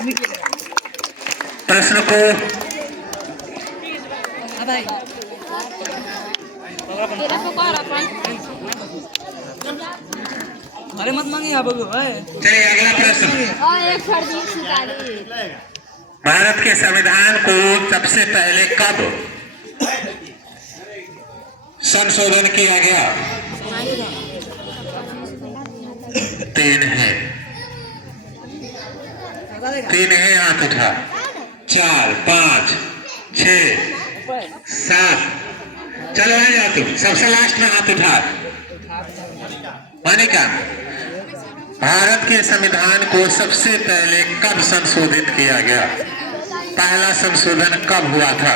प्रश्न को अरे मत मांगे आप लोग। चलिए अगला प्रश्न। भारत के संविधान को सबसे पहले कब संशोधन किया गया? 3 है। 3 है, हाथ उठा। 4, 5, 6, 7। चलो आ जाओ तुम, सबसे लास्ट में हाथ उठा। मोनिका, भारत के संविधान को सबसे पहले कब संशोधित किया गया? पहला संशोधन कब हुआ था?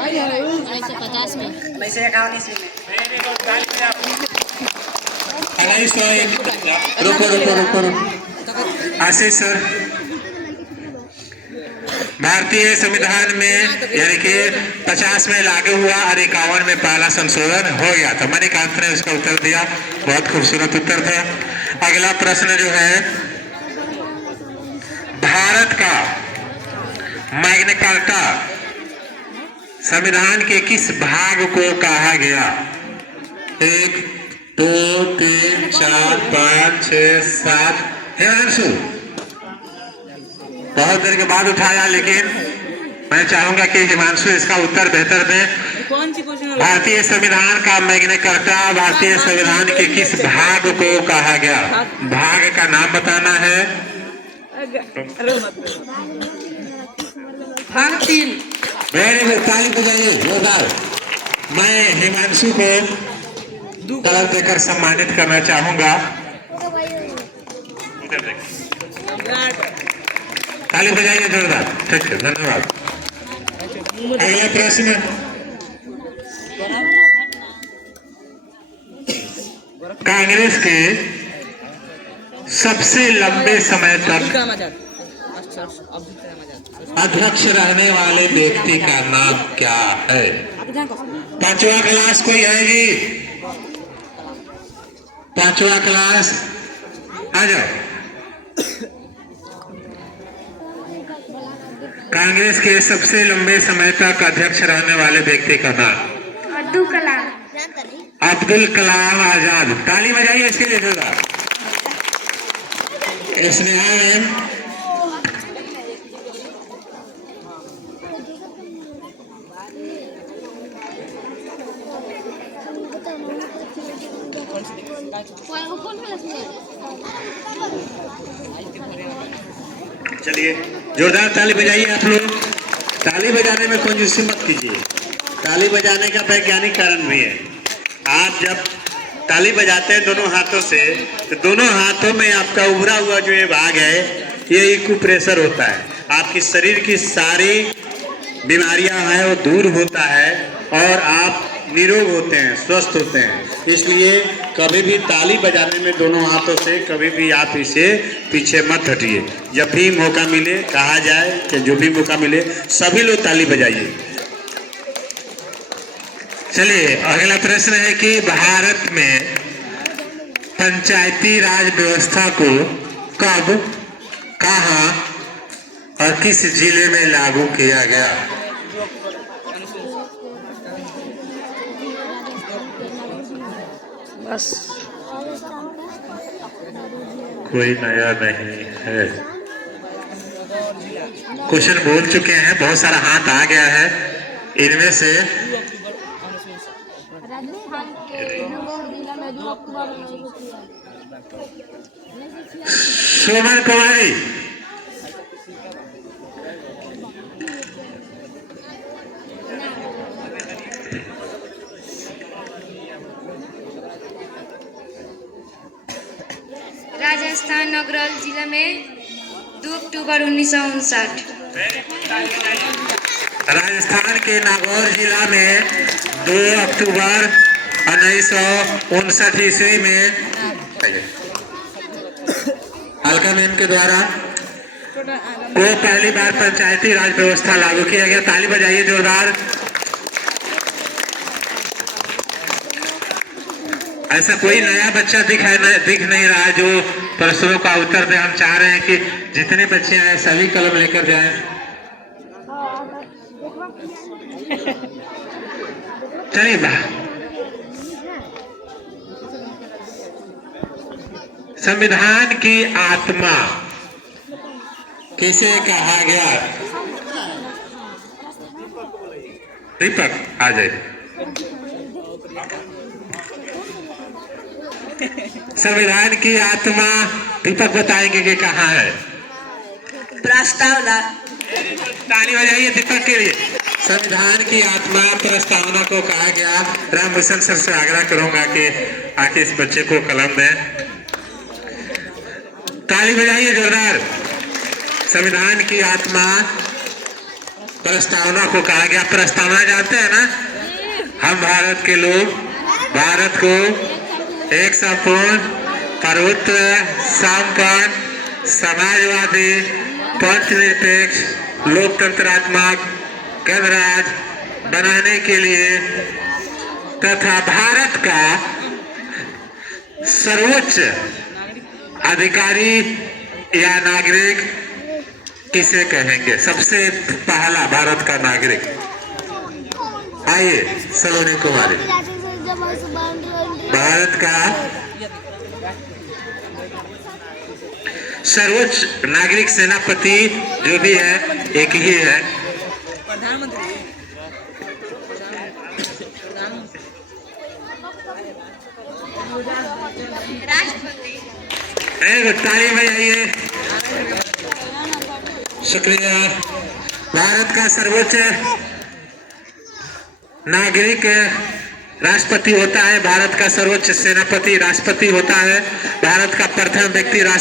1950 में। 1901। रुको। आशीष सर, भारतीय संविधान में यानी कि 50 में लागू हुआ और 51 में पहला संशोधन हो गया था। मणिकांत ने उसका उत्तर दिया, बहुत खूबसूरत उत्तर था। अगला प्रश्न जो है, भारत का मैग्ना कार्टा संविधान के किस भाग को कहा गया? 1, 2, 3, 4, 5, 6, 7। हिमांशु बहुत देर के बाद उठाया, लेकिन मैं चाहूंगा कि हिमांशु इसका उत्तर बेहतर दें। कौन सी क्वेश्चन? भारतीय संविधान का मैग्ना कार्टा भारतीय संविधान के किस भाग को कहा गया? भाग का नाम बताना है। भाग 3। वेरी गुड, ताली बजाइए जोरदार। मैं हिमांशु को कलम देकर सम्मानित करना चाहूंगा। ताली बजाइए जोरदार। ठीक है, धन्यवाद। अगला प्रश्न, कांग्रेस के सबसे लंबे समय तक अध्यक्ष रहने वाले व्यक्ति का नाम क्या है? 5वां क्लास कोई है जी? 5वां क्लास आ जाओ। कांग्रेस के सबसे लंबे समय तक अध्यक्ष रहने वाले व्यक्ति का नाम? अब्दुल कलाम। अब्दुल कलाम आजाद। ताली बजाइए इसके लिए जोरदार। स्नेहा मैम, चलिए जोरदार ताली बजाइए आप लोग। ताली बजाने में कंजूसी मत कीजिए, ताली बजाने का वैज्ञानिक कारण भी है। आप जब ताली बजाते हैं दोनों हाथों से, तो दोनों हाथों में आपका उभरा हुआ जो ये भाग है, ये इक्विप्रेशर होता है। आपकी शरीर की सारी बीमारियां हैं वो दूर होता है और आप निरोग होते हैं, स्वस्थ होते हैं। इसलिए कभी भी ताली बजाने में दोनों हाथों से कभी भी आप इसे पीछे मत हटिए। जब भी मौका मिले, कहा जाए कि जो भी मौका मिले सभी लोग ताली बजाइए। चलिए अगला प्रश्न है कि भारत में पंचायती राज व्यवस्था को कब, कहां और किस जिले में लागू किया गया? बस कोई नया नहीं है। क्वेश्चन बोल चुके हैं, बहुत सारा हाथ आ गया है। इनमें से सोमन कुमारी, राजस्थान नगरौल जिला में 2 अक्टूबर 1959। राजस्थान के नागौर जिला में 2 अक्टूबर 1959 ईस्वी में अलका मैम के द्वारा को पहली बार पंचायती राज व्यवस्था लागू किया गया। ताली बजाइए जोरदार। ऐसा कोई नया बच्चा दिख नहीं रहा जो प्रश्नों का उत्तर दे। हम चाह रहे हैं कि जितने बच्चे आए सभी कलम लेकर जाएं। चलिए बा संविधान की आत्मा किसे कहा गया? दीपक आ जाए। संविधान की आत्मा दीपक बताएंगे कि कहाँ है? प्रस्तावना। ताली बजाइए दीपक के लिए। संविधान की आत्मा प्रस्तावना को कहा गया। रामभूषण सर से आग्रह करूंगा कि आके इस बच्चे को कलम दें। ताली बजाइए जोरदार। संविधान की आत्मा प्रस्तावना को कहा गया। प्रस्तावना जानते हैं ना? हम भारत के लोग भारत को एक संपूर्ण प्रभुत्व संपन्न समाजवादी पंचनिरपेक्ष लोकतंत्रात्मक गणराज्य बनाने के लिए तथा भारत का सर्वोच्च अधिकारी या नागरिक किसे कहेंगे? सबसे पहला भारत का नागरिक। आइए सलोनी कुमारी। भारत का सर्वोच्च नागरिक सेनापति जो भी है एक ही है। प्रधानमंत्री। ताली बजाइए। शुक्रिया। भारत का सर्वोच्च नागरिक राष्ट्रपति होता है। भारत का सर्वोच्च सेनापति राष्ट्रपति होता है। भारत का प्रथम व्यक्ति